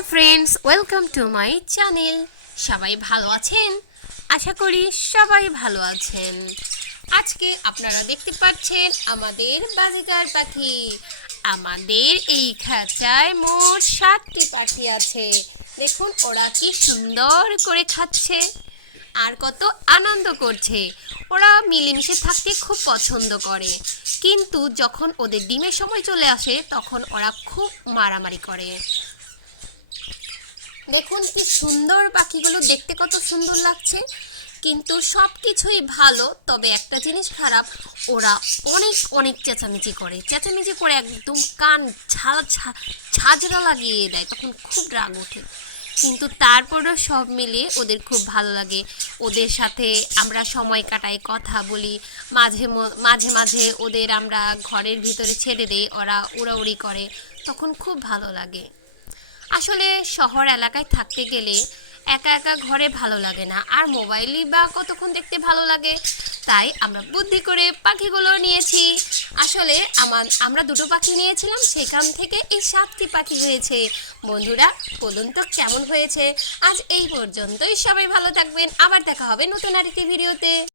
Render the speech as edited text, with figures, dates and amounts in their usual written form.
Hi friends, welcome to my channel. সবাই ভালো আছেন? আশা করি সবাই ভালো আছেন। আজকে আপনারা দেখতে পাচ্ছেন আমাদের বাজিকার পাখি। আমাদের এই খাঁচায় মোট 7টি পাখি আছে। দেখুন ওরা কি সুন্দর করে খাচ্ছে আর কত আনন্দ করছে। ওরা মিলেমিশে থাকতে খুব পছন্দ করে, কিন্তু যখন ওদের ডিমের সময় চলে আসে তখন ওরা খুব মারামারি করে। দেখুন কি সুন্দর পাখিগুলো, দেখতে কত সুন্দর লাগছে। কিন্তু সব কিছুই ভালো, তবে একটা জিনিস খারাপ, ওরা অনেক অনেক চেঁচামেচি করে একদম কান ঝাঁঝরা লাগিয়ে দেয়, তখন খুব রাগ ওঠে। কিন্তু তারপরেও সব মিলিয়ে ওদের খুব ভালো লাগে। ওদের সাথে আমরা সময় কাটাই, কথা বলি, মাঝে মাঝে মাঝে ওদের আমরা ঘরের ভিতরে ছেড়ে দেই, ওরা উড়াউড়ি করে, তখন খুব ভালো লাগে। আসলে শহর এলাকায় থাকতে গেলে একা একা ঘরে ভালো লাগে না, আর মোবাইলই বা কতক্ষণ দেখতে ভালো লাগে। তাই আমরা বুদ্ধি করে পাখিগুলো নিয়েছি। আসলে আমরা দুটো পাখি নিয়েছিলাম, সেখান থেকে এই 7টি পাখি হয়েছে। বন্ধুরা বলুন তো কেমন হয়েছে? আজ এই পর্যন্তই। সবাই ভালো থাকবেন, আবার দেখা হবে নতুন আরেকটি ভিডিওতে।